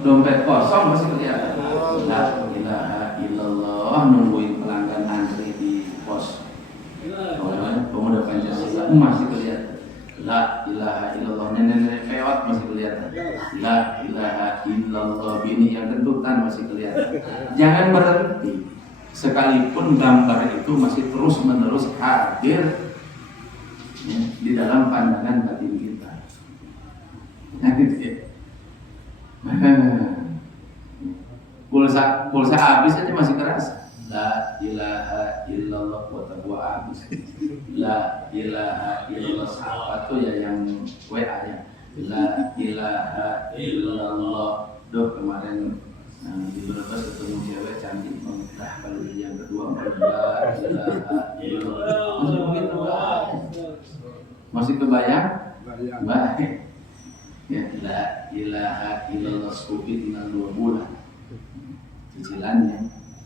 dompet kosong masih kelihatan. La ilaha illallah, nungguin pelanggan antri di pos. Pemuda Pancasila masih kelihatan. La ilaha illallah, nenek-nenek peot masih kelihatan. La ilaha illallah, bini yang kentutan masih kelihatan. Jangan berhenti. Sekalipun gambar itu masih terus menerus hadir ya, di dalam pandangan batin kita. Nah gitu ya. Pulsa habis aja masih keras. La ilaha illallah kuota habis. La ilaha illallah siapa tuh ya yang WA ya. La ilaha illallah. Duh kemarin di Brebes ketemu cewek cantik banget. Kalau yang kedua la ilaha illallah. Masih begitu masih kebayang? Baik. Ya la ilaha illallah Scoopy tinggal 2 bulan. Cicilannya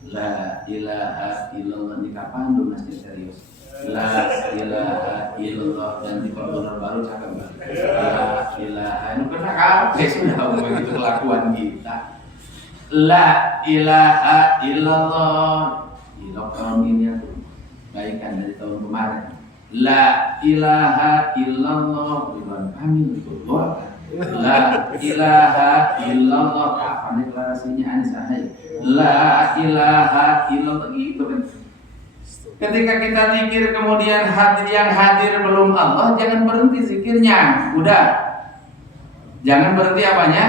la ilaha illallah ini kapan lunasnya serius? La ilaha illallah dan di perbulan baru cakap banget. La ilaha ini kena kabeh sudah begitu kelakuan kita. La ilaha illallah di lockdown ini tuh baikan dari tahun kemarin. La ilaha illallah Ridwan Kamil itu doa. La ilaha illallah kapan deklarasinya Anissa Hayy. La ilaha illallah gitu kan. Ketika kita zikir kemudian yang hadir belum Allah, jangan berhenti zikirnya. Udah. Jangan berhenti apanya?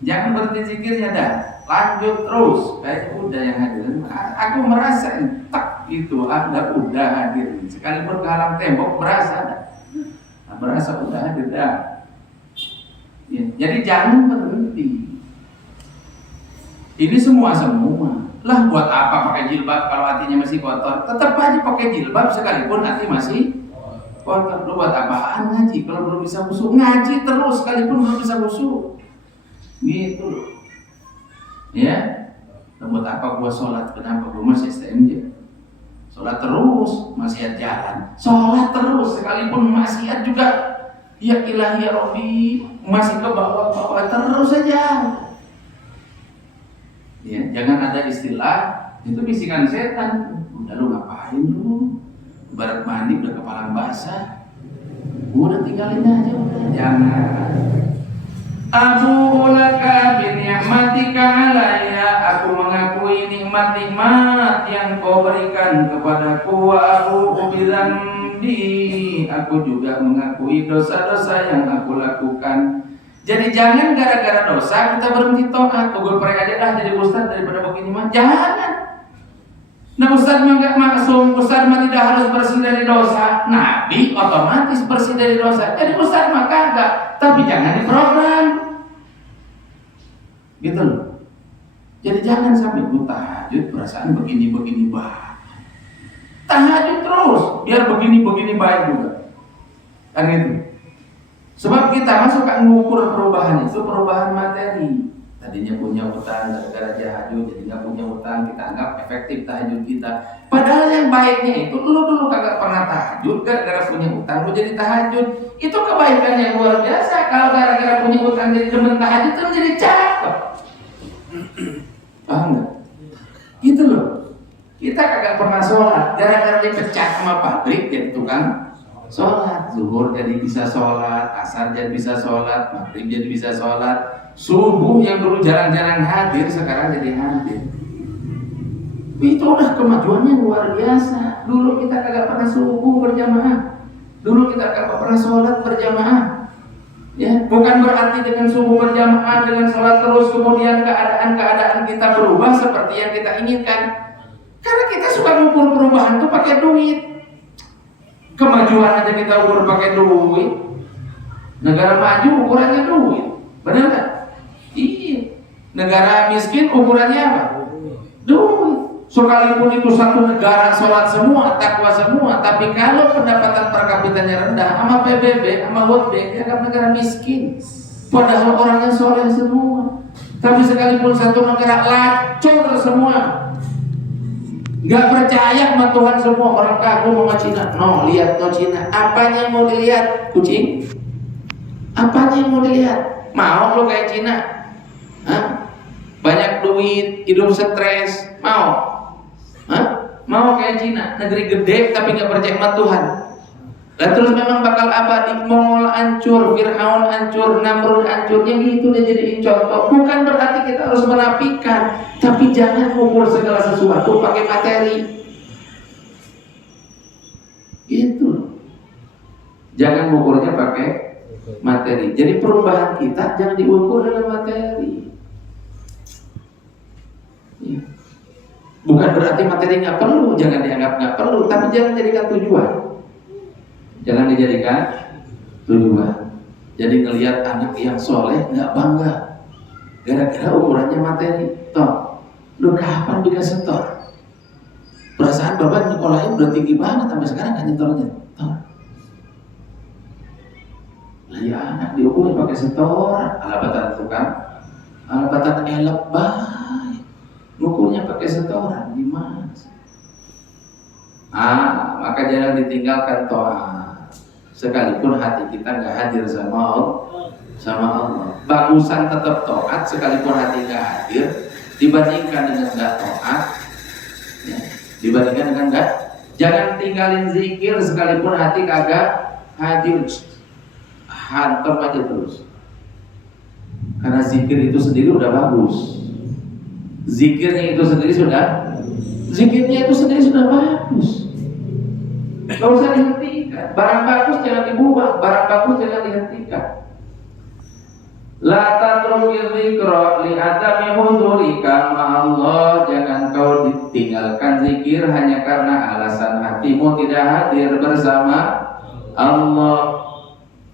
Jangan berhenti zikirnya dah. Lanjut terus. Kayak udah yang hadir. Aku merasa entak itu ada udah hadir. Sekalipun kehalang tembok berasa. Berasa udah hadir dah. Ya, jadi jangan berhenti. Ini semua lah buat apa pakai jilbab kalau hatinya masih kotor? Tetap aja pakai jilbab sekalipun hati masih kotor. Lu buat apaan ngaji kalau belum bisa khusyuk? Ngaji terus sekalipun belum bisa khusyuk. Gitu loh. Ya. Buat apa gua sholat? Kenapa gua masih STMJ? Sholat terus, maksiat jalan. Sholat terus sekalipun maksiat juga. Ya ilahi ya Rabbi, masih ke bawah-bawah terus saja. Ya, jangan ada istilah itu bisikan setan. Udah lu ngapain lu? Barat mandi udah kepala basah. Udah tinggalin aja udah. Jangan. Abu laka bi ni'matika alayya, aku mengakui nikmat-nikmat yang kau berikan kepadaku. Wa abu bidzambi, aku juga mengakui dosa-dosa yang aku lakukan. Jadi jangan gara-gara dosa kita berhenti taat. Gue perek aja dah jadi ustaz daripada begini mah. Jangan. Nah ustaz mah enggak maksum, ustaz mah tidak harus bersih dari dosa. Nabi otomatis bersih dari dosa. Jadi ustaz mah kagak. Tapi jangan diprogram. Gitu loh. Jadi jangan sampai tahajud perasaan begini-begini baik. Tahajud terus biar begini-begini baik juga. Kan gitu. Sebab kita suka mengukur perubahan itu perubahan materi. Tadinya punya utang gara-gara tahajud, jadi nggak punya utang, kita anggap efektif tahajud kita. Padahal yang baiknya itu lu dulu kagak pernah tahajud, gara-gara punya utang lu jadi tahajud. Itu kebaikan yang luar biasa. Kalau gara-gara punya utang jadi demen tahajud itu jadi cakep. Paham nggak? Gitu loh. Kita kagak pernah sholat, gara-gara dipecat sama pabrik jadi tukang sholat. Zuhur jadi bisa sholat, asar jadi bisa sholat, maghrib jadi bisa sholat, subuh yang dulu jarang-jarang hadir sekarang jadi hadir. Itu udah kemajuannya luar biasa. Dulu kita kagak pernah subuh berjamaah, dulu kita kagak pernah sholat berjamaah. Ya, bukan berarti dengan subuh berjamaah, dengan sholat terus kemudian keadaan kita berubah seperti yang kita inginkan. Karena kita suka ngukur perubahan tuh pakai duit. Kemajuan aja kita ukur pakai duit. Negara maju ukurannya duit, benar nggak? Iya. Negara miskin ukurannya apa? Duit. Sekalipun itu satu negara sholat semua, takwa semua, tapi kalau pendapatan per kapitanya rendah, sama PBB, sama World Bank, dia kan negara miskin. Padahal orangnya soleh semua. Tapi sekalipun satu negara lacur semua, nggak percaya sama Tuhan semua, orang kagum sama Cina. No, lihat no Cina. Apanya yang mau dilihat? Kucing? Apanya yang mau dilihat? Mau lo kayak Cina? Hah? Banyak duit, hidup stres, mau? Hah? Mau kayak Cina, negeri gede tapi nggak percaya sama Tuhan. Dan terus memang bakal abadi, Mongol hancur, Fir'aun hancur, Namrud hancur, yang itu udah jadi contoh. Bukan berarti kita harus menafikan, tapi jangan mengukur segala sesuatu pakai materi. Gitu. Jangan mengukurnya pakai materi. Jadi perubahan kita jangan diukur dengan materi. Bukan berarti materi nggak perlu, jangan dianggap nggak perlu, tapi jangan jadikan tujuan. Jangan dijadikan tujuan. Jadi ngelihat anak yang soleh nggak bangga, gara-gara ukurannya materi. Toh, lu kapan dikasih setor? Perasaan bapak nyekolahin udah tinggi banget sampai sekarang nggak nyetornya. Toh, lah ya anak diukur pakai setoran, alabatan tukang, alabatan elep baik, ngukurnya pakai setoran gimana? Maka jangan ditinggalkan to'at. Sekalipun hati kita nggak hadir sama Allah, bagusan tetap taat sekalipun hati nggak hadir dibandingkan dengan nggak taat, ya. Dibandingkan dengan nggak, jangan tinggalin zikir sekalipun hati kagak hadir, hantam aja terus. Karena zikir itu sendiri udah bagus, zikirnya itu sendiri sudah bagus. Gak usah dihentikan. Barang bagus jangan dibuang, barang bagus jangan dihentikan. La tatrukil dzikra li adami hudurika ma'allah. Jangan kau ditinggalkan zikir hanya karena alasan hatimu tidak hadir bersama Allah.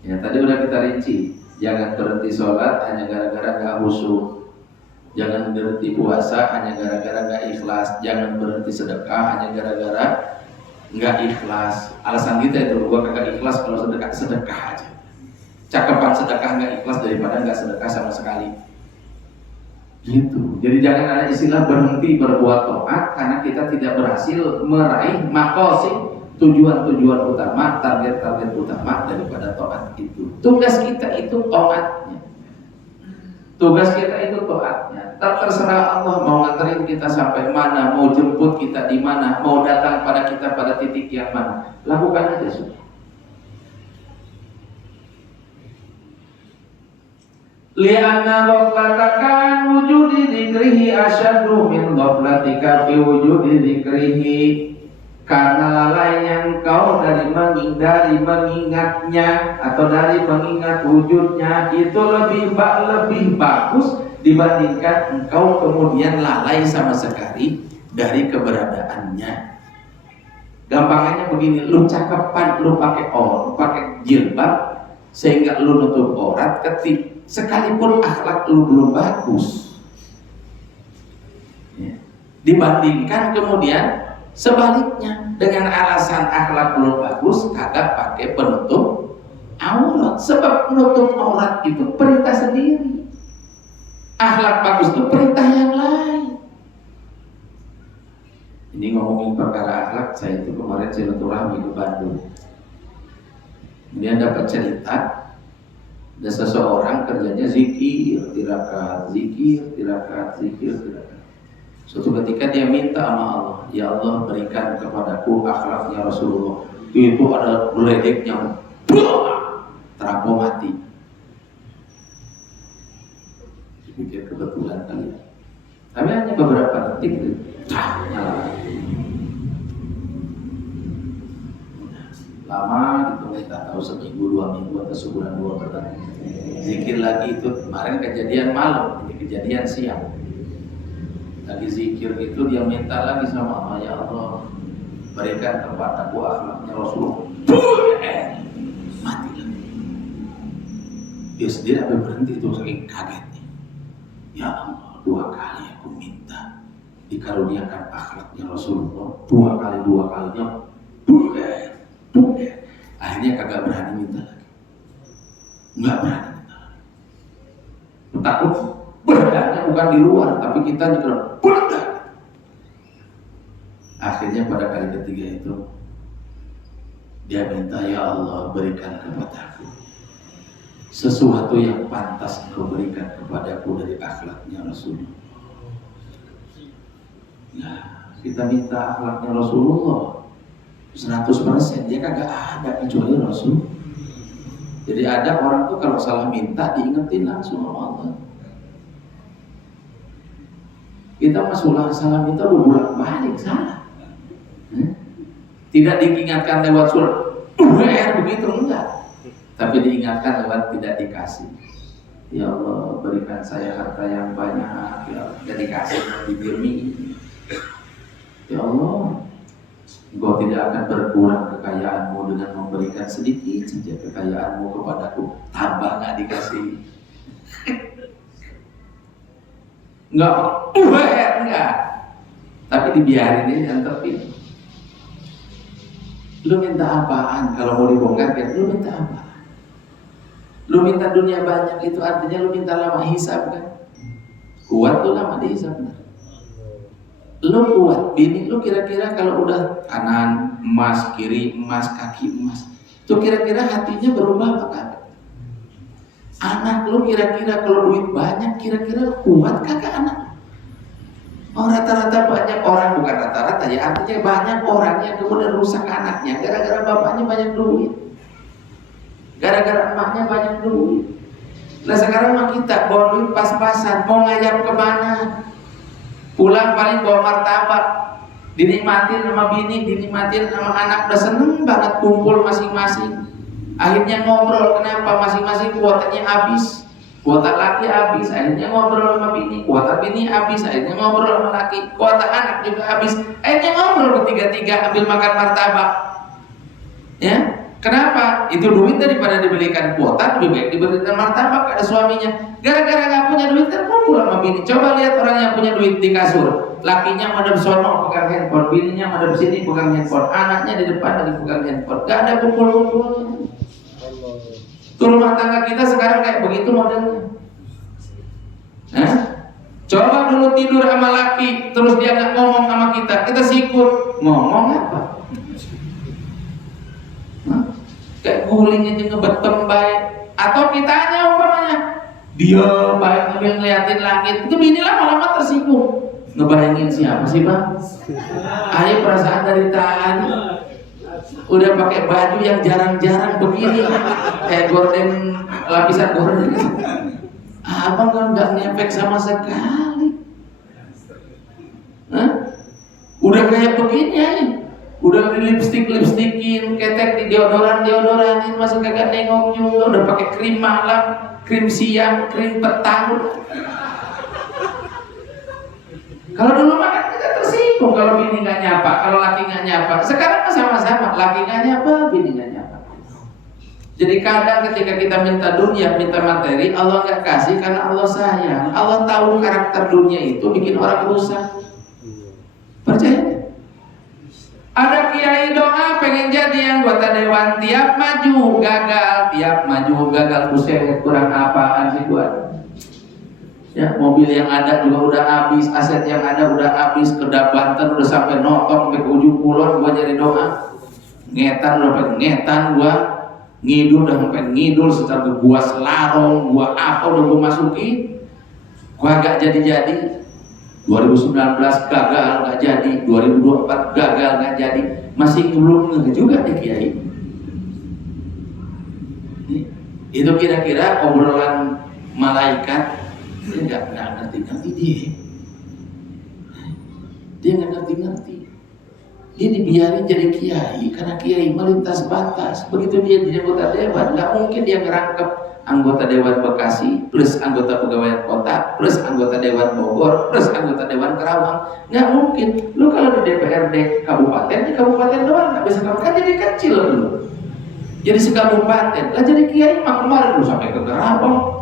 Ya tadi udah kita rinci. Jangan berhenti sholat hanya gara-gara gak khusyuk. Jangan berhenti puasa hanya gara-gara gak ikhlas. Jangan berhenti sedekah hanya gara-gara nggak ikhlas. Alasan kita itu, gua kagak ikhlas kalau sedekah aja. Cakepan sedekah nggak ikhlas daripada nggak sedekah sama sekali. Gitu. Jadi jangan ada istilah berhenti berbuat taat karena kita tidak berhasil meraih maqasid, tujuan-tujuan utama, target-target utama daripada taat itu. Tugas kita itu taatnya. Tugas kita itu taatnya. Terserah Allah mau nganterin kita sampai mana, mau jemput kita di mana, mau datang pada kita pada titik yang mana. Lakukan aja sudah. Li'anna ghaflatakan wujudi dzikrihi asyaddu min ghaflatika fi wujudi dzikrihi. Karena lalainya engkau dari mengingatnya atau dari mengingat wujudnya itu lebih bagus dibandingkan engkau kemudian lalai sama sekali dari keberadaannya. Gampangnya begini, lu cakepan, lu pakai jilbab sehingga lu nutup aurat, sekalipun akhlak lu belum bagus, ya. Dibandingkan kemudian sebaliknya, dengan alasan akhlak belum bagus, kagak pakai penutup aurat. Sebab penutup aurat itu perintah sendiri. Akhlak bagus itu perintah yang lain. Ini ngomongin perkara akhlak, saya itu kemarin silaturahmi ke Bandung. Dia dapat cerita, ada seseorang kerjanya zikir, tirakat. Suatu ketika dia minta sama Allah, ya Allah berikan kepadaku akhlaknya Rasulullah. Itu ada geledeknya, terapung mati. Dipikir kebetulan kali ya. Tapi hanya beberapa detik, nyala. Lama gitu, kita tahu seminggu, 2 minggu atau sebulan 2 bulan. Zikir lagi itu kemarin kejadian malam, ini kejadian siang. Lagi zikir itu dia minta lagi sama Allah, ya Allah berikan kepadaku akhlaknya Rasulullah. Mati lagi. Dia sendiri sampai berhenti itu saking kagetnya. Ya Allah, 2 kali aku minta dikaruniakan akhlaknya Rasulullah, 2 kalinya bulet. Akhirnya kagak berani minta lagi. Nggak berani minta lagi. Takut beradanya bukan di luar, tapi kita juga berada. Akhirnya pada kali ketiga itu dia minta, ya Allah berikan kepadaku sesuatu yang pantas engkau berikan kepadaku dari akhlaknya Rasulullah. Nah, kita minta akhlaknya Rasulullah 100%, dia kagak ada kecuali Rasul. Jadi ada orang tuh kalau salah minta diingetin langsung sama Allah. Kita masalah salah minta udah bolak-balik salah. Tidak diingatkan lewat surat begitu enggak, tapi diingatkan lewat tidak dikasih. Ya Allah, berikan saya harta yang banyak, ya tidak dikasih bibir mie. Ya Allah, Engkau tidak akan berkurang kekayaanmu dengan memberikan sedikit saja kekayaanmu kepadaku, tambah nggak dikasih. Enggak, tapi dibiarin aja antepin. Lu minta apaan kalau mau dibongkar kan? Lu minta apa? Lu minta dunia banyak itu artinya lu minta lama hisab kan? Kuat tuh lama dihisab benar. Lu kuat, bini lu kira-kira kalau udah kanan emas, kiri emas, kaki emas, itu kira-kira hatinya berubah apa kagak? Anak lu kira-kira kalau duit banyak kira-kira kuat kagak anak? Oh, rata-rata banyak orang, bukan rata-rata ya, artinya banyak orang yang kemudian rusak anaknya gara-gara bapaknya banyak duit, gara-gara emaknya banyak duit. Nah sekarang mah kita bawa duit pas-pasan, mau ngajak kemana? Pulang paling bawa martabak, dinikmatin sama bini, dinikmatin sama anak, udah seneng banget kumpul masing-masing. Akhirnya ngobrol, kenapa? Masing-masing kuotanya habis. Kuota laki habis, akhirnya ngobrol sama bini. Kuota bini habis, akhirnya ngobrol sama laki. Kuota anak juga habis, akhirnya ngobrol bertiga-tiga ambil makan martabak. Ya, kenapa? Itu duit daripada dibelikan kuota, lebih baik diberikan martabak ada suaminya. Gara-gara gak punya duit terkumpul sama bini. Coba lihat orang yang punya duit di kasur, lakinya madep sono pegang handphone, bininya madep sini pegang handphone, anaknya di depan lagi pegang handphone. Gak ada kumpul-kumpulnya. Tuh rumah tangga kita sekarang kayak begitu modelnya. Coba dulu tidur sama laki, terus dia nggak ngomong sama kita sikut, ngomong apa? Kayak guling aja ngebetem baik. Atau kitanya umpamanya, dia baik sambil ngeliatin langit, itu bini lama-lama tersinggung. Ngebayangin siapa sih bang? Ayo perasaan dari tadi udah pakai baju yang jarang-jarang begini, kayak gorden, lapisan gorden. Abang kan nggak ngefek sama sekali. Udah kayak begini aja, udah di lipstikin, ketek di deodoranin, masih kagak nengok juga. Udah pakai krim malam, krim siang, krim petang. Kalau dulu makan kita tersinggung kalau bini nggak nyapa, kalau laki nggak nyapa. Sekarang sama-sama, laki nggak nyapa, bini nggak nyapa. Jadi kadang ketika kita minta dunia, minta materi, Allah nggak kasih karena Allah sayang. Allah tahu karakter dunia itu bikin orang rusak. Percaya? Ada kiai doa pengen jadi anggota dewan, tiap maju gagal, buset kurang apaan sih gua. Ya, mobil yang ada juga udah habis, aset yang ada udah habis, kedap Banten udah sampai notok, sampai ke ujung kulon, gua nyari doa. Ngetan udah sampai ngetan gua, ngidul udah sampai ngidul, secara gua selarong, gua apa udah gua masuki, gua agak jadi-jadi. 2019 gagal nggak jadi, 2024 gagal nggak jadi, masih belum ngeh juga deh kiai. Itu kira-kira obrolan malaikat. Dia nggak ngerti-ngerti dia nggak ngerti-ngerti. Dia dibiarin jadi kiai karena kiai melintas batas. Begitu dia jadi anggota dewan, nggak mungkin dia ngerangkep anggota dewan Bekasi plus anggota pegawai kota plus anggota dewan Bogor plus anggota dewan Kerawang. Nggak mungkin. Lu kalau di DPRD kabupaten, di kabupaten doang nggak bisa, kan jadi kecil lu. Jadi sekabupaten, lah jadi kiai mah kemarin lu sampai ke Kerawang.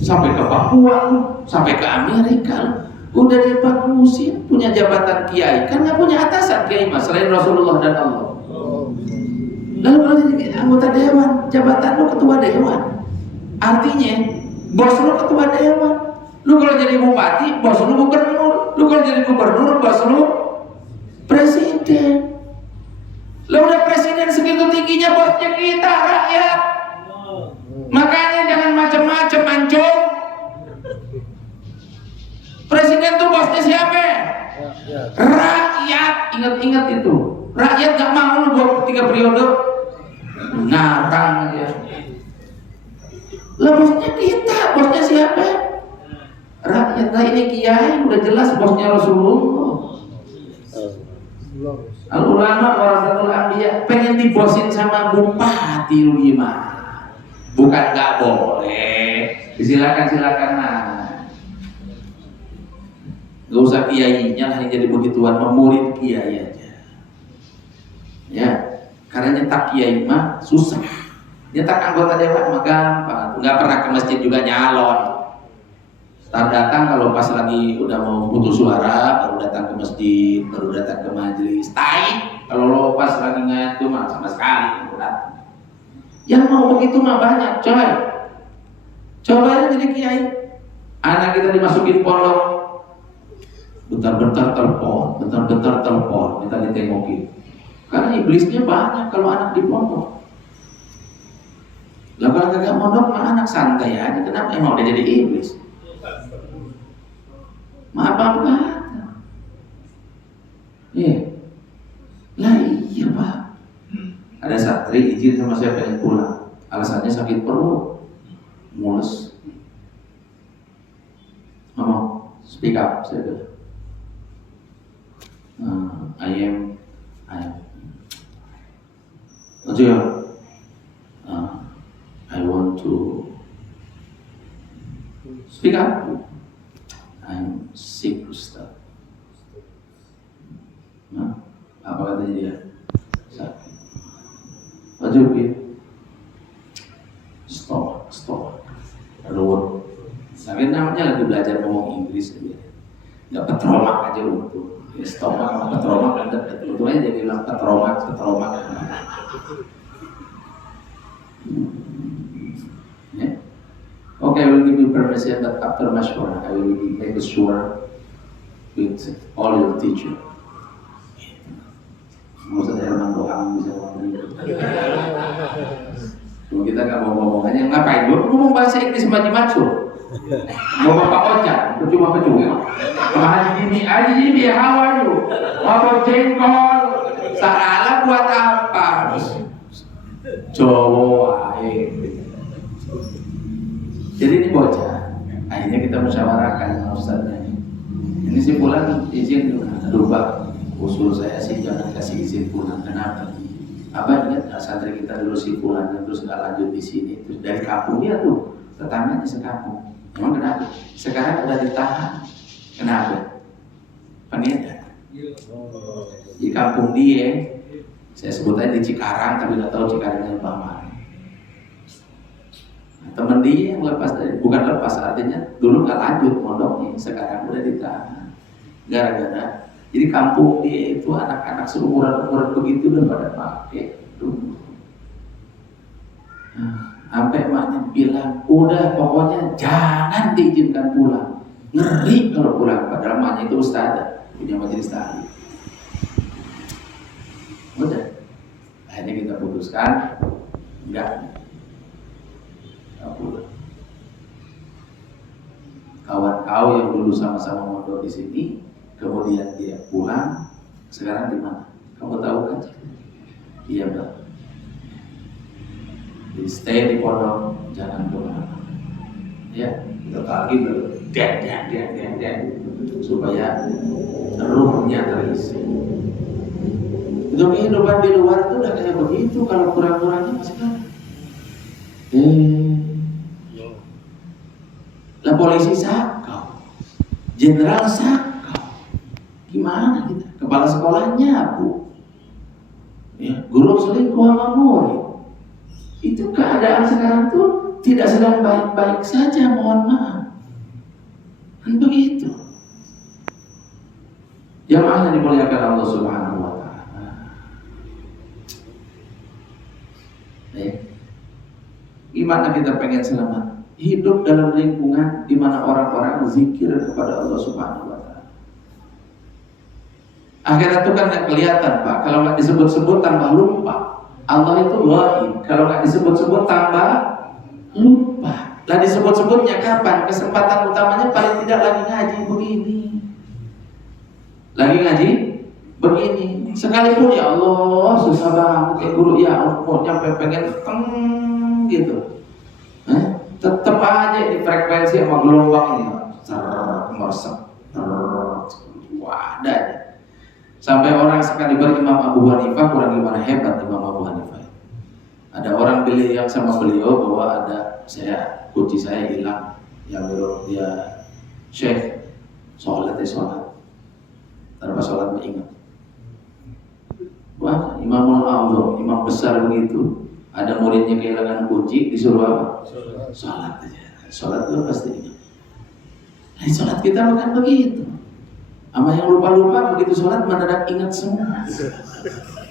Sampai ke Papua, sampai ke Amerika, udah dibagusin, punya jabatan kiai, kan nggak punya atasan kiai mas selain Rasulullah dan Allah. Lalu kalau jadi anggota dewan, jabatan lu ketua dewan, artinya bos lu ketua dewan. Lu kalau jadi bupati, bos lu gubernur. Lu kalau jadi gubernur, bos lu presiden. Lu udah presiden segitu tingginya, bosnya kita rakyat. Makanya jangan macam-macam mancung. Presiden tuh bosnya siapa? Rakyat. Ingat-ingat itu. Rakyat gak mau lu buat 3 periode. Ngarang aja. Lah bosnya kita, bosnya siapa? Rakyat. Nah ini kiai udah jelas bosnya Rasulullah. Al-ulama warasatul anbiya, pengen dibosin sama bupati lu gimana? Bukan gak boleh. Silakan nah. Gak usah kiainya lah yang jadi begituan, memurid kiai aja. Ya, karena nyetak kiai mah susah. Nyetak anggota dewan mah gampang. Nggak pernah ke masjid juga nyalon. Ntar datang kalau pas lagi udah mau putus suara, baru datang ke masjid, baru datang ke majelis. Kalau lo pas lagi ngatu mah sama sekali datang. Yang mau begitu mah banyak, coy. Coba aja jadi kiai. Anak kita dimasukin pondok. Bentar-bentar telepon, minta ditengokin. Karena iblisnya banyak kalau anak di pondok. Lah kalau kagak pondok mah anak santai aja, kenapa emang udah jadi iblis? Maaf apa? Iya. Lah iya Pak. Ada santri izin sama saya pengen pulang. Alasannya sakit perut, mules. Ngomong, speak up, saya bilang. I am. I want to speak up. I'm sick, Ustaz. Apa katanya dia? Sakit. Wajib ya. Stop. Aduh. Sampai namanya lagi belajar ngomong Inggris aja. Nggak petromak aja untuk. Ya stop sama petromak kan betul aja dia bilang petromak. Yeah. Okay, I will give you permission, but after Mashwara, I will make sure with all your teacher. Maksudnya Herman Doang bisa ngomong. Kalau kita nggak mau ngomong aja, ngapain? Gue ngomong bahasa Inggris Haji Mansur. Mau Bapak Ocak, percuma. Haji Jimmy, how are you? Mau jengkol, salah buat apa? Cowok, Jadi ini bocah. Akhirnya kita musyawarahkan sama ustadznya. Ini si Fulan izin, aduh Pak, usul saya sih jangan kasih izin pulang. Kenapa? Abah ingat santri kita dulu si Fulan terus nggak lanjut di sini, terus dari kampungnya tuh tetangganya sekampung. Emang kenapa? Sekarang udah ditahan. Kenapa? Pengedar. Di kampung dia, saya sebut aja di Cikarang, tapi nggak tahu Cikarangnya Bang. Temen dia yang lepas dari, bukan lepas artinya dulu nggak lanjut mondoknya, sekarang udah ditahan. Gara-gara jadi kampung dia itu anak-anak seumuran begitu udah pada pakai dulu. Sampai emaknya bilang, udah pokoknya jangan diizinkan pulang. Ngeri kalau pulang, padahal emaknya itu ustadzah, punya majelis taklim. Udah, akhirnya kita putuskan, enggak pulang. Kawan kau yang dulu sama-sama mondok di sini, kemudian dia pulang, sekarang di mana? Kamu tahu kan? Iya Bang. Jadi stay di pondok, jangan kemana-mana. Ya, kita lagi dan supaya ruhnya terisi. Itu kehidupan di luar itu udah kayak begitu, kalau kurang-kurangnya masih ada. Lah polisi sakau, jenderal sakau, gimana kita? Kepala sekolahnya Bu, ya, guru selingkuh sama murid. Itu keadaan sekarang tuh tidak sedang baik-baik saja, mohon maaf. Kan begitu. Jamaah yang dimuliakan Allah Subhanahu wa Ta'ala. Gimana kita pengen selamat? Hidup dalam lingkungan di mana orang-orang zikir kepada Allah Subhanahu wa Ta'ala. Akhirat itu kan nggak kelihatan Pak. Kalau nggak disebut-sebut tambah lupa. Allah itu wahid. Kalau nggak disebut-sebut tambah lupa. Lah disebut-sebutnya kapan? Kesempatan utamanya paling tidak lagi ngaji begini. Lagi ngaji begini. Sekalipun ya Allah susah banget kayak guru ya Allah nyampe pengen gitu. Tetap aja di frekuensi sama gelombang ini meresap. Wah, ada aja. Sampai orang sekali Imam Abu Hanifah kurang gimana hebat Imam Abu Hanifah. Ada orang yang sama beliau bahwa ada kunci saya hilang, yang dia Syekh sholat. Tanpa sholat mengingat. Wah, Imamul A'zam, imam besar begitu. Ada muridnya kehilangan kunci, disuruh apa? Sholat aja. Sholat itu pasti ingat. Nah, sholat kita bukan begitu. Sama yang lupa-lupa begitu sholat mendadak ingat semua.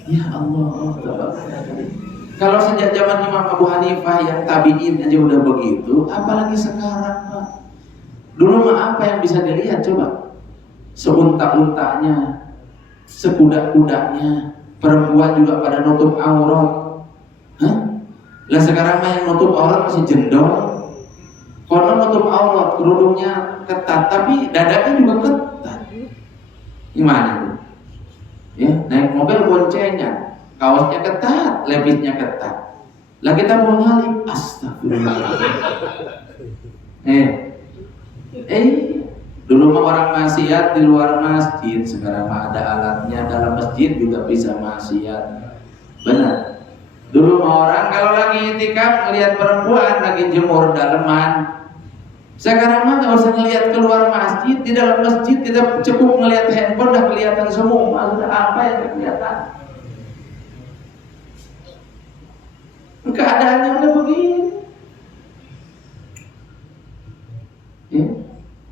Ya Allah. Kalau sejak zaman Imam Abu Hanifah yang tabi'in aja udah begitu, apalagi sekarang Pak. Dulu mah apa yang bisa dilihat coba? Seunta-untanya, sekuda-kudanya, perempuan juga pada nutup aurat. Lah sekarang mah yang nutup aurat masih jendol. Konon nutup aurat, kerudungnya ketat, tapi dadanya juga ketat. Gimana tuh? Ya, naik mobil boncengan, kaosnya ketat, levisnya ketat. Lah kita mau nyalip, astagfirullah. Dulu mah orang maksiat di luar masjid, sekarang mah ada alatnya dalam masjid juga bisa maksiat. Benar. Dulu mah orang kalau lagi itikaf melihat perempuan lagi jemur daleman. Sekarang mah nggak usah ngelihat keluar masjid, di dalam masjid kita cukup ngelihat handphone udah kelihatan semua. Sudah apa yang kelihatan? Keadaannya udah begini. Ya.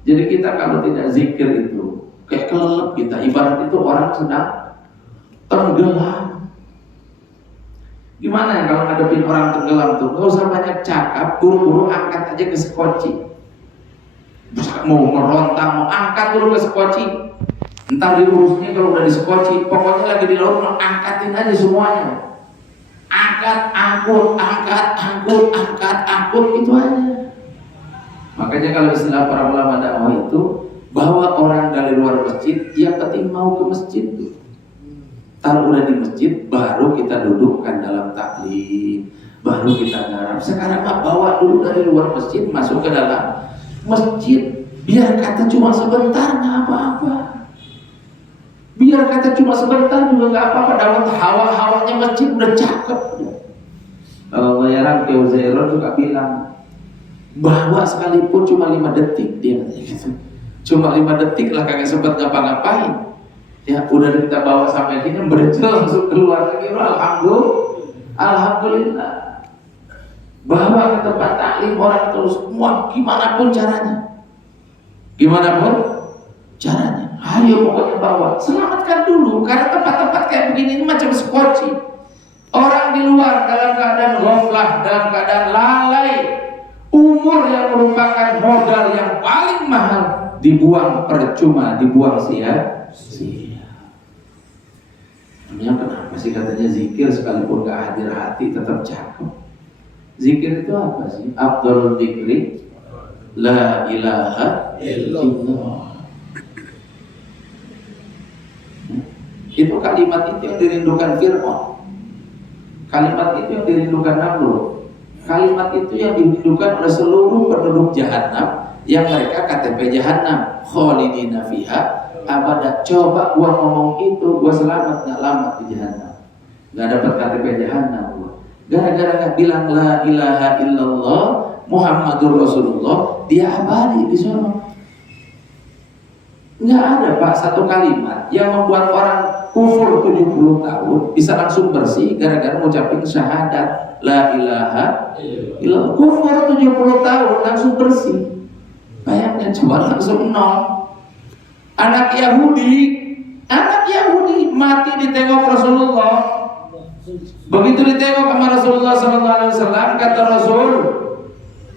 Jadi kita kalau tidak zikir itu kayak kelelep kita, ibarat itu orang sedang tenggelam. Gimana ya kalau ngadepin orang tenggelam tuh? Gak usah banyak cakap, buru-buru angkat aja ke sekoci. Mau merontak, mau angkat dulu ke sekoci. Entar diurusnya kalau udah di sekoci, pokoknya lagi di laut, angkatin aja semuanya. Angkat, angkut, itu aja. Makanya kalau istilah para ulama dakwah itu, bawa orang dari luar masjid, yang penting mau ke masjid tuh. Kalau udah di masjid, baru kita dudukkan dalam taklim, baru kita garap. Sekarang mah bawa dulu dari luar masjid, masuk ke dalam masjid. Biar kata cuma sebentar, nggak apa-apa. Biar kata cuma sebentar juga nggak apa-apa. Dalam hawa-hawanya masjid udah cakep. Kalau Bayarang Keuzairo juga bilang, bawa sekalipun cuma 5 detik dia gitu. Cuma 5 detik lah, kagak sempat ngapa-ngapain. Ya udah kita bawa sampai sini, berjalan langsung keluar lagi. Alhamdulillah. Bawa ke tempat taklim orang terus semua, gimana pun caranya. Ayo pokoknya bawa. Selamatkan dulu, karena tempat-tempat kayak begini ini macam skoci. Orang di luar dalam keadaan ghaflah, dalam keadaan lalai. Umur yang merupakan modal yang paling mahal dibuang percuma, dibuang sia-sia. Namanya kenapa sih katanya zikir sekalipun gak hadir hati tetap cakep. Zikir itu apa sih? Afdhalul dzikri la ilaha illallah. Itu kalimat itu yang dirindukan Fir'aun. Kalimat itu yang dirindukan Namrud. Kalimat itu yang dirindukan oleh seluruh penduduk Jahannam yang mereka KTP Jahannam, khalidina fiha abada. Coba gua ngomong itu, gua selamat nggak lama di Jahannam, nggak dapat KTP Jahannam gua. Gara-gara nggak bilang la ilaha illallah Muhammadur Rasulullah, dia abadi di sana. Nggak ada Pak satu kalimat yang membuat orang kufur 70 tahun bisa langsung bersih gara-gara ngucapin syahadat la ilaha illallah. Kufur 70 tahun langsung bersih. Bayangkan coba langsung nol. Anak Yahudi mati ditengok Rasulullah. Begitu ditengok sama Rasulullah SAW, kata Rasul,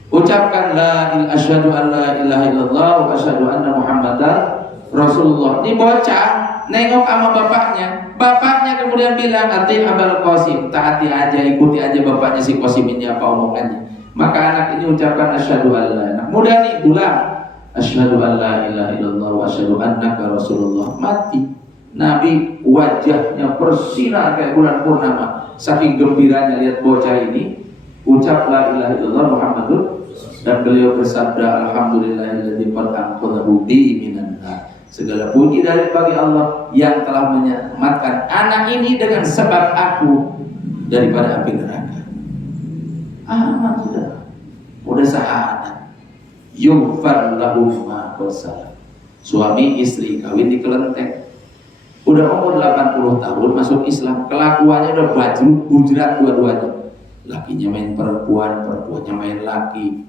ucapkan la ilaha asyhadu an la ilaha illallah wa asyhadu anna Muhammadar Rasulullah. Ini bocah nengok sama bapaknya. Bapaknya kemudian bilang, "Ati Abul Qasim, taati aja, ikuti aja bapaknya si Qasim ini apa omongannya." Maka anak ini ucapkan asyhadu an la. Anak muda nih pulang, asyhadu an la ilaha illallah wa asyhadu annaka rasulullah. Mati. Nabi wajahnya bersinar kayak bulan purnama. Saking gembiranya lihat bocah ini ucap la ilaha illallah Muhammadur, dan beliau bersabda alhamdulillahilladzi qad anqadhahu bi minan nar. Segala puji dari bagi Allah yang telah menyelamatkan anak ini dengan sebab aku daripada api neraka. Amat udah syahadat. Yughfar lahu ma qad. Suami istri kawin di kelenteng. Udah umur 80 tahun masuk Islam, kelakuannya udah bujrat dua-duanya. Lakinya main perempuan, perempuannya main laki,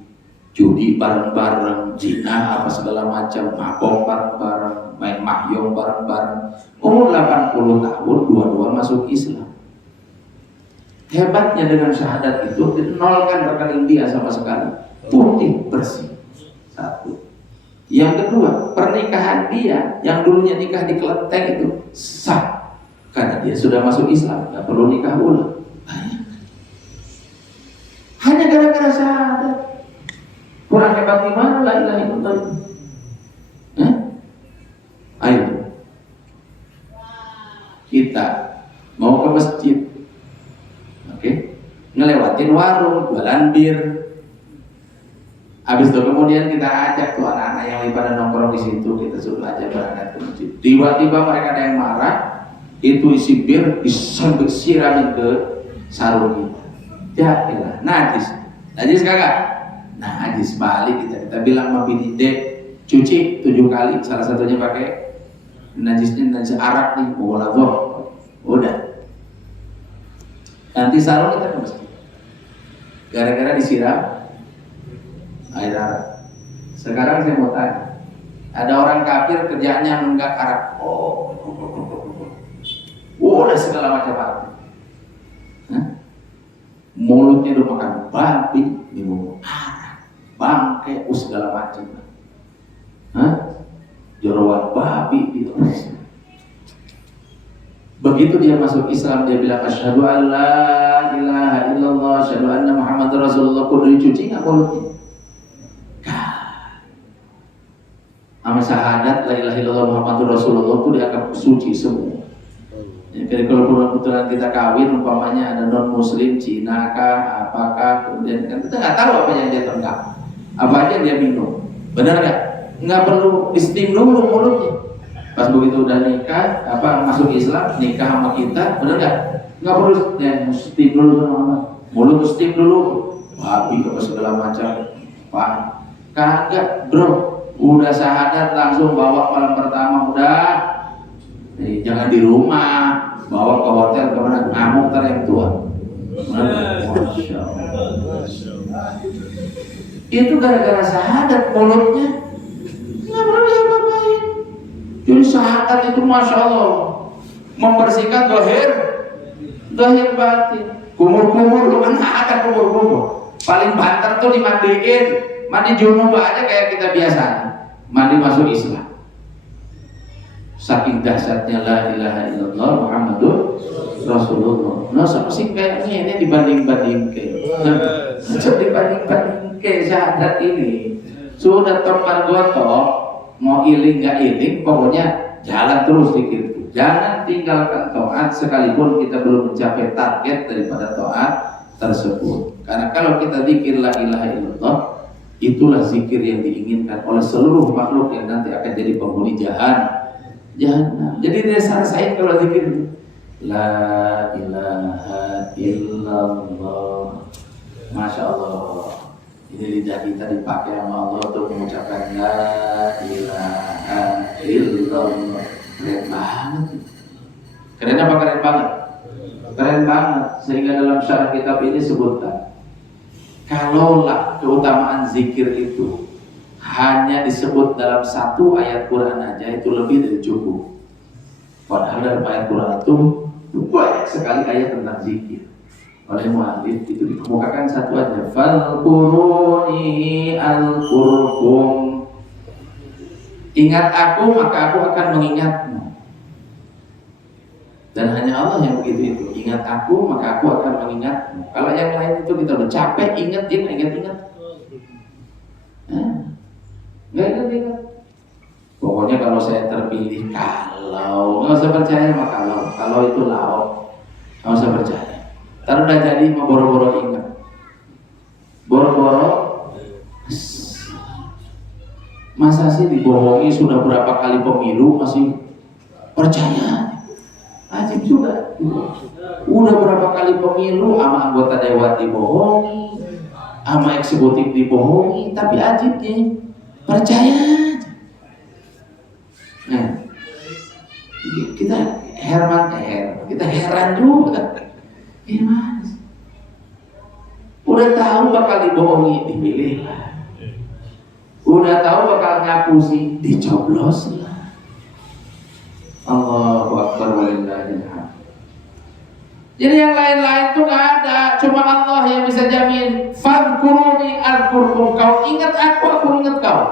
judi bareng-bareng, zina apa segala macam, mabok bareng-bareng, main mahyong bareng-bareng. Umur 80 tahun dua-dua masuk Islam. Hebatnya dengan syahadat itu dinolkan rekening dia sama sekali, putih bersih. Satu. Yang kedua, pernikahan dia yang dulunya nikah di kelenteng itu sah karena dia sudah masuk Islam, nggak perlu nikah ulang. Hanya gara-gara syahadat. Kurang hebat di mana la ilaha illallah? Ayo kita mau ke masjid, oke? Ngelewatin warung, jualan bir. Habis itu kemudian kita ajak tuh anak-anak yang lagi pada nongkrong di situ, kita suruh aja berangkat ke masjid. Tiba-tiba mereka ada yang marah, itu isi bir disiramin ke sarung kita. Ya, najis kagak? Najis balik kita bilang sama bini, dek cuci 7 kali, salah satunya pakai najisnya najis arak nih, bola gor, udah. Nanti sarung kita ke masjid. Gara-gara disiram air arak. Sekarang saya mau tanya, ada orang kafir kerjaannya menenggak arak, udah segala macam arak. Mulutnya udah makan babi, minum arak, bangke, segala macam. Jeroan babi gitu. Begitu dia masuk Islam, dia bilang asyhadu an la ilaha illallah, asyhadu anna Muhammadar Rasulullah. Kudu dicuci nggak mulutnya? Sama syahadat la ilaha illallah Muhammadur Rasulullah itu dianggap suci semua. Jadi kalau kebetulan kita kawin, umpamanya ada non muslim, Cina kah, apakah, kemudian kan kita nggak tahu apa yang dia tenggak, apa aja dia minum, benar nggak? Nggak perlu steam dulu mulutnya. Pas begitu udah nikah, masuk Islam, nikah sama kita, benar nggak? Nggak perlu steam dulu sama mulut, steam dulu, babi apa segala macam, kagak bro. Udah syahadat langsung bawa malam pertama udah. Jangan di rumah, bawa ke hotel kemana, ngamuk ntar yang tua. Masya Allah. Itu gara-gara syahadat mulutnya nggak perlu diapa-apain. Jadi syahadat itu masya Allah membersihkan dohir batin. Kumur-kumur lu kan ada kumur-kumur. Paling banter tuh dimandiin, mandi junub aja kayak kita biasa. Mandi masuk Islam. Saking dahsyatnya la ilaha illallah Muhammadur Rasulullah. Nah, sama sih kayaknya ini dibanding-banding syahadat ini. Sudah tempat gotok, mau iling nggak iling, pokoknya jalan terus dikit. Jangan tinggalkan taat sekalipun kita belum mencapai target daripada taat tersebut. Karena kalau kita zikir la ilaha illallah, itulah zikir yang diinginkan oleh seluruh makhluk yang nanti akan jadi penghuni jahanam. Jadi rasain kalau zikir la ilaha illallah. Masya Allah, ini lidah kita dipakai sama Allah untuk mengucapkan la ilaha illallah. Keren banget. Keren apa keren banget? Keren banget. Sehingga dalam syarah kitab ini sebutkan, kalaulah keutamaan zikir itu hanya disebut dalam satu ayat Quran aja, itu lebih dari cukup. Padahal dalam ayat Quran itu banyak sekali ayat tentang zikir. Oleh muallif itu dikemukakan satu aja, falquruni alqurkum. Ingat aku maka aku akan mengingatmu. Dan hanya Allah yang begitu itu. Ingat aku, maka aku akan mengingatmu. Kalau yang lain itu kita udah capek, ingat dia nggak ingat-ingat. Nggak ingat-ingat. Pokoknya kalau saya terpilih, kalau nggak usah percaya sama kalau itu lauk, nggak usah percaya. Taruh udah jadi mau boro-boro ingat, boro-boro. Masa sih dibohongi sudah berapa kali pemilu masih percaya? Ajib juga. Udah berapa kali pemilu sama anggota dewan dibohongi, sama eksekutif dibohongi, tapi ajibnya percaya. Nah, kita kita heran juga. Gimana sih? Udah tahu bakal dibohongi, dipilih lah. Udah tahu bakal ngapusi, dicoblos lah. Allahu Akbar walillahil hamd. Jadi yang lain-lain tuh nggak ada, cuma Allah yang bisa jamin. Fadhkuruni adzkurkum, kau ingat aku ingat kau.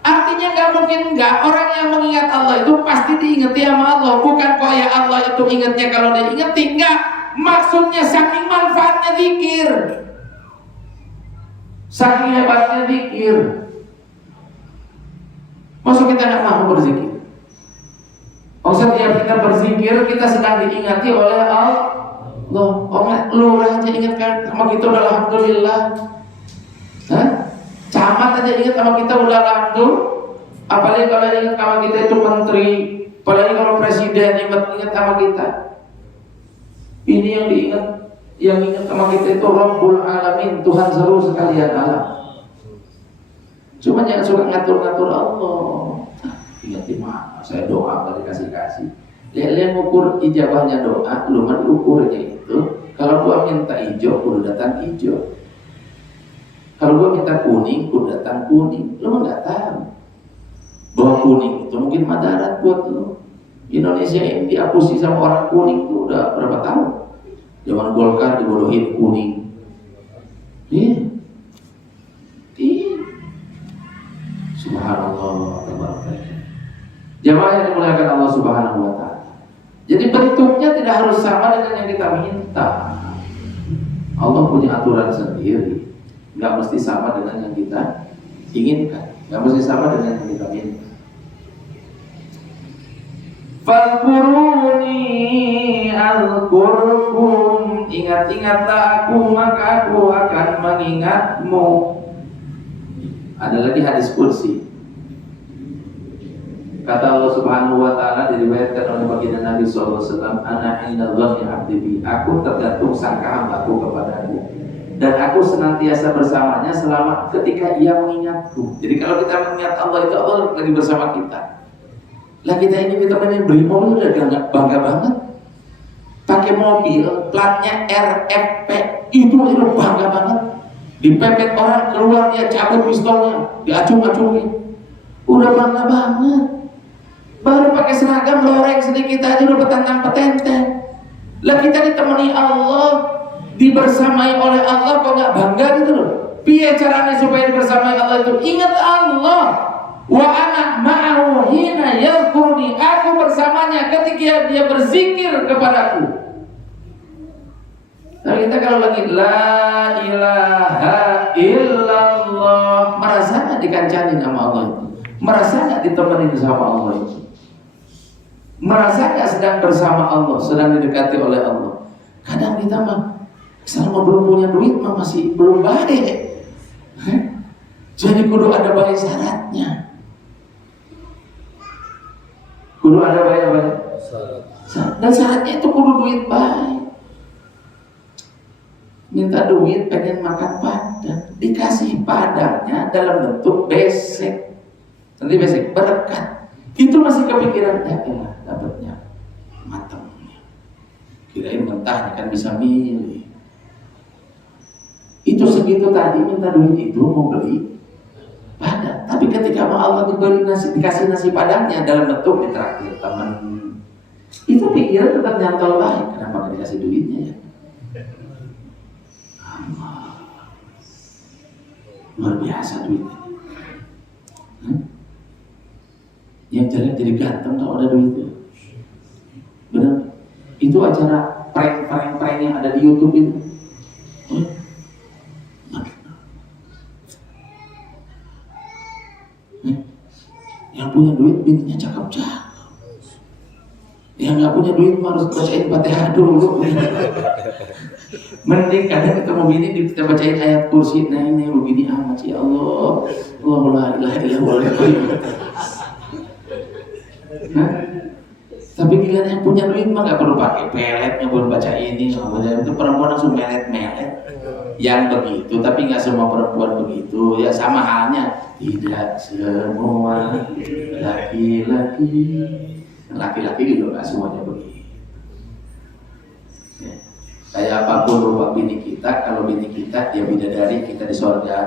Artinya nggak mungkin nggak, orang yang mengingat Allah itu pasti diingati sama Allah. Bukan kok ya Allah itu ingatnya kalau dia ingati, enggak. Maksudnya saking manfaatnya zikir, saking hebatnya zikir. Maksud kita nggak mau berzikir. Setiap kita berzikir, kita sedang diingati oleh Allah. Lurah aja ingat kan sama kita udah alhamdulillah. Camat aja ingat sama kita udah alhamdulillah. Apalagi kalau ingat sama kita itu menteri, apalagi kalau presiden ingat sama kita. Ini yang diingat, yang ingat sama kita itu Rabbul Alamin, Tuhan seluruh sekalian alam. Cuma jangan suka ngatur-ngatur Allah. Ingat di mana? Saya doa nggak dikasih-kasih. Lihat ukur ijabahnya doa, lu mah ukurnya itu. Kalau gua minta hijau, kudu datang hijau. Kalau gua minta kuning, kudu datang kuning. Lu mah nggak tahu bahwa kuning itu mungkin madarat buat lu. Indonesia ini diapusi sama orang kuning itu udah berapa tahun? Zaman Golkar dibodohin kuning. Iya. Subhanallah, tabarakallah. Jamaah yang dimuliakan Allah Subhanahu wa taala. Jadi bentuknya tidak harus sama dengan yang kita minta. Allah punya aturan sendiri. Enggak mesti sama dengan yang kita inginkan. Enggak mesti sama dengan yang kita minta. Fadhkuruni adzkurkum, ingat-ingatlah aku maka aku akan mengingatmu. Ada lagi hadis kursi. Kata Allah Subhanahu wa taala, diriwayatkan oleh baginda Nabi sallallahu alaihi wasallam, ana inda dhanni 'abdi bi, aku tergantung sangka hambaku kepadaku dan aku senantiasa bersamanya selama ketika ia mengingatku. Jadi kalau kita mengingat Allah itu Allah lagi bersama kita. Lah kita ini teman-teman Brimob udah bangga banget. Pakai mobil platnya RFP itu udah bangga banget. Dipepet orang keluar dia cabut pistolnya, diacung-acungin. Udah bangga banget. Baru pakai seragam loreng sedikit aja udah petantang-petenteng. Lah kita ditemani Allah, dibersamai oleh Allah, kok nggak bangga gitu loh? Piye caranya supaya dibersamai Allah itu? Ingat Allah. Wa ana ma'ahu hina yadhkuruni, aku bersamanya ketika dia berzikir kepadaku. Nah kita kalau lagi la ilaha illallah, merasa nggak dikancanin sama Allah itu? Merasa nggak ditemenin sama Allah itu? Merasa nggak sedang bersama Allah, sedang didekati oleh Allah? Kadang kita mah selama belum punya duit mah masih belum baik. Jadi kudu ada baik syaratnya. Kudu ada baik apa? Dan syaratnya itu kudu duit baik. Minta duit pengen makan padang, dikasih padangnya dalam bentuk besek. Nanti besek berkat. Itu masih kepikiran dapatnya matangnya. Kirain mentahnya kan bisa milih. Itu segitu tadi minta duit itu mau beli padang. Tapi ketika Allah diberi nasi, dikasih nasi padangnya dalam bentuk ditraktir teman, itu pikiran tetap nyantol baik. Kenapa nggak dikasih duitnya ya? Luar biasa duitnya. Yang jelek jadi ganteng kalau ada duitnya. Benar? Itu itu acara prank yang ada di YouTube itu. Yang punya duit bininya cakep-cakep. Yang nggak punya duit harus bacain Fatihah dulu. Mending kadang ketemu bini kita bacain ayat kursi. Nah ini begini amat ya Allah. La ilaha illallah. Tapi giliran yang punya duit mah nggak perlu pakai pelet, nggak perlu baca ini. Itu perempuan langsung melet. Yang begitu, tapi nggak semua perempuan begitu. Ya sama halnya, tidak semua laki-laki juga nggak semuanya begitu. Ya. Kayak apapun rupa bini kita, kalau bini kita dia bidadari, kita di surga.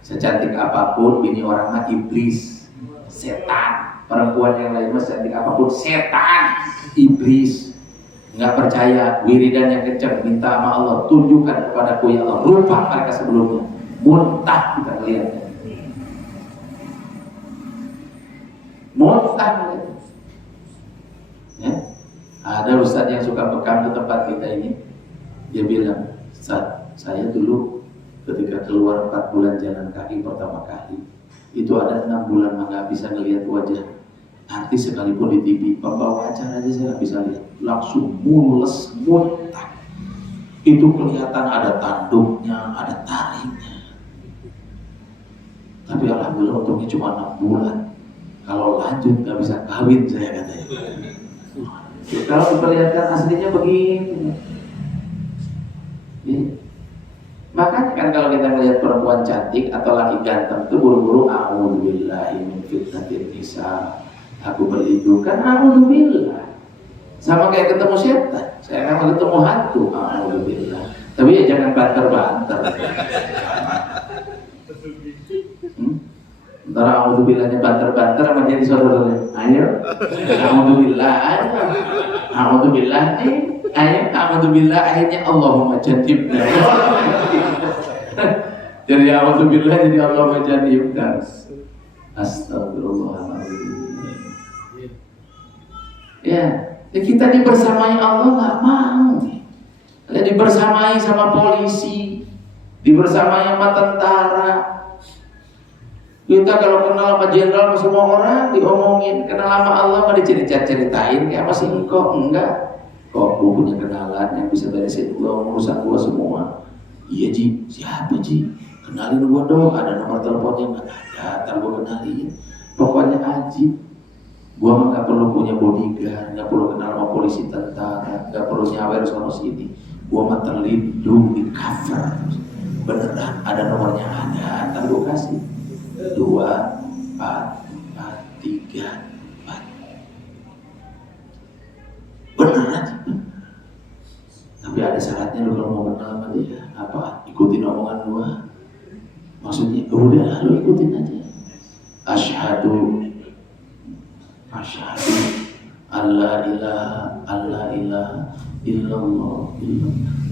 Secantik apapun bini orang mah iblis, setan. Perempuan yang lain mah secantik apapun setan, iblis. Nggak percaya, wiridan yang kencang, minta sama Allah, tunjukkan kepadaku ya Allah rupa mereka sebelumnya, muntah kita melihatnya, muntah melihatnya. Ya. Ada ustadz yang suka bekam ke tempat kita ini, dia bilang, Ustadz, saya dulu ketika keluar 4 bulan jalan kaki pertama kali, itu ada 6 bulan nggak bisa ngelihat wajah artis sekalipun di TV, pembawa acara aja saya nggak bisa lihat, langsung mules, muntah. Itu kelihatan ada tanduknya, ada taringnya. Tapi alhamdulillah untungnya cuma 6 bulan. Kalau lanjut nggak bisa kawin saya katanya. Kalau diperlihatkan aslinya begini. Makanya kan kalau kita melihat perempuan cantik atau laki ganteng itu buru-buru a'udzubillahi min fitnatin nisa. Aku berlindung kan a'udzubillah. Sama kayak ketemu setan, saya akan ketemu hantu, a'udzubillah. Tapi ya jangan banter-banter. Ntar a'udzubillahnya banter-banter sama jadi saudara. Ayo, a'udzubillah, ayo. A'udzubillah, ayo, a'udzubillah, akhirnya Allahumma jannibna. Jadi a'udzubillah jadi Allahumma jannibna. Astagfirullahaladzim. Ya, kita dibersamai Allah nggak mau. Kita dibersamai sama polisi, dibersamai sama tentara. Kita kalau kenal sama jenderal sama semua orang diomongin, kenal sama Allah mah diceritain kayak masih kok enggak. Kok gua punya kenalan yang bisa beresin urusan gua semua. Iya Ji, siapa Ji? Kenalin gua dong, ada nomor teleponnya nggak ada, ntar gua kenalin. Pokoknya Aji. Gua mah nggak perlu punya bodyguard, nggak perlu kenal sama polisi tentara, nggak perlu nyawer sono sini. Gua mah terlindung di cover. Beneran ada nomornya ada, ntar gua kasih 2, 4, 3, 4. Beneran sih. Tapi ada syaratnya lu kalau mau kenal sama dia. Apa? Ikutin omongan gua. Maksudnya udah lu ikutin aja. Asyhadu alla ilaha illallah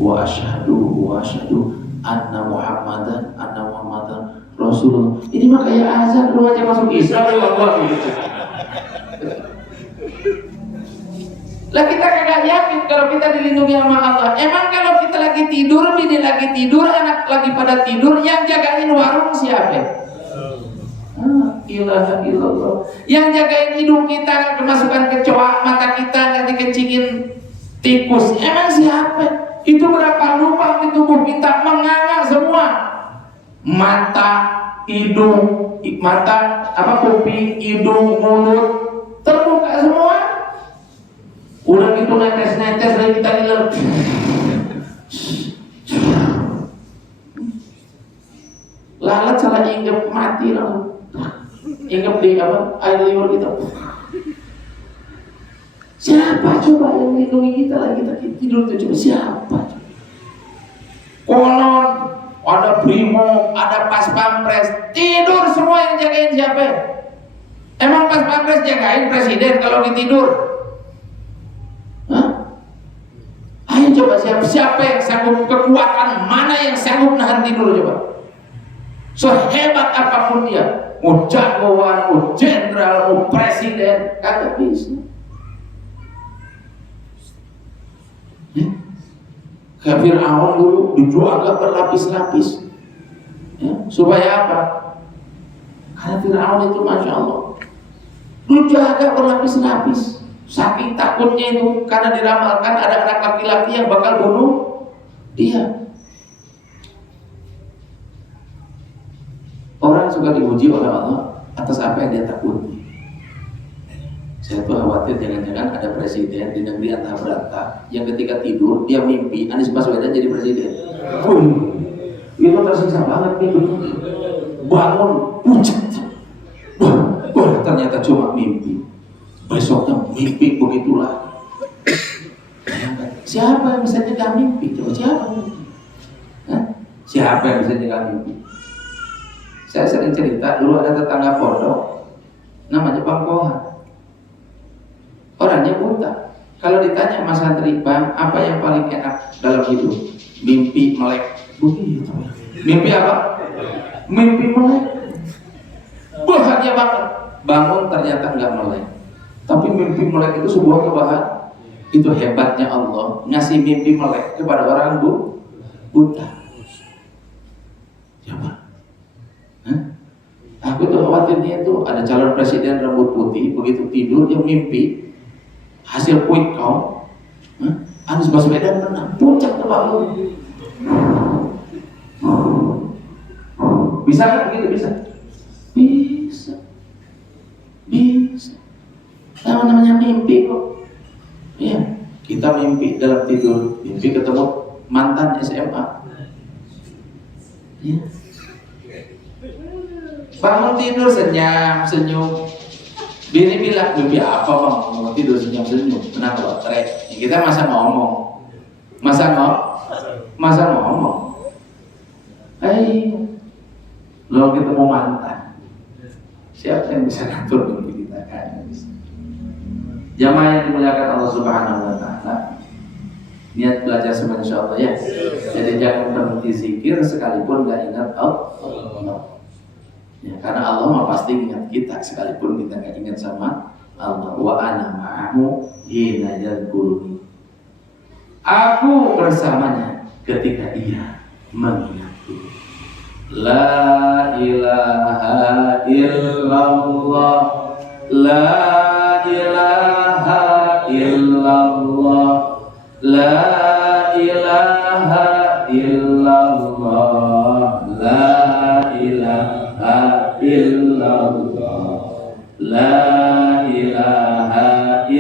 wa asyhadu anna muhammadan rasulullah. Ini mah kayak azan lu aja masuk Islam gitu. Lah kita kagak yakin kalau kita dilindungi sama Allah. Emang kalau kita lagi tidur, bini lagi tidur, anak lagi pada tidur, yang jagain warung siapa? Ilaha illallah. Yang jagain hidung kita kemasukan kecoa, mata kita nggak dikencingin tikus. Emang siapa? Itu berapa lubang di tubuh kita menganga semua. Mata, hidung, kuping, hidung, mulut terbuka semua. Udah gitu netes lagi kita ngiler. Lalat salah inggep mati langsung. Ingat di air liur kita. Siapa coba yang melindungi kita lagi kita tidur itu coba siapa? Kolon, ada brimob, ada pas pampres, tidur semua yang jagain siapa? Emang pas pampres jagain presiden kalau tidur? Hah? Ayo coba siapa yang sanggup, kekuatan mana yang sanggup nahan tidur coba? Sehebat apapun dia. Mau jagoan, mau jenderal, mau presiden, kagak bisa. Kayak Fir'aun dulu dijaga berlapis-lapis. Ya, supaya apa? Karena Fir'aun itu Masya Allah dijaga berlapis-lapis. Saking takutnya itu, karena diramalkan ada anak laki-laki yang bakal bunuh dia. Orang suka diuji oleh Allah atas apa yang dia takuti. Saya tuh khawatir jangan-jangan ada presiden di negeri antah berantah yang ketika tidur dia mimpi Anies Baswedan jadi presiden. Itu tersiksa banget nih. Bangun pucat. Wah, ternyata cuma mimpi. Besoknya mimpi begitulah. Siapa yang bisa nyegah mimpi? Coba siapa? Hah? Siapa yang bisa nyegah mimpi? Saya sering cerita, dulu ada tetangga pondok namanya Bang Kohar. Orangnya buta. Kalau ditanya Mas Santri, Bang, apa yang paling enak dalam hidup? Mimpi melek. Begitu. Mimpi apa? Mimpi melek. Bahagia banget. Bangun ternyata nggak melek. Tapi mimpi melek itu sebuah kebahagiaan. Itu hebatnya Allah ngasih mimpi melek kepada orang buta. Siapa? Aku tuh khawatirnya itu ada calon presiden rambut putih, begitu tidur dia mimpi hasil quick count, Anies Baswedan menang, puncak tuh bangun. Bisa nggak begitu? Bisa. Namanya mimpi kok. Iya, kita mimpi dalam tidur, mimpi ketemu mantan SMA. Ya. Bangun tidur senyum. Bini bilang, mimpi apa bang? Mau tidur senyum. Kenapa baterai? Ya, kita masa ngomong. Lo ketemu mantan. Siapa yang bisa ngatur mimpi kita? Kan bisa. Jamaah yang dimuliakan Allah Subhanahu wa Ta'ala, niat belajar semua insyaallah ya. Jadi jangan berhenti zikir sekalipun gak ingat Allah. Ya, karena Allah mah pasti ingat kita sekalipun kita gak ingat sama Allah. Wa ana ma'ahu hina yadhkuruni. Aku bersamanya ketika ia mengingatku. La ilaha illallah. La ilaha illallah. La ilaha illallah. La ilaha illallah. La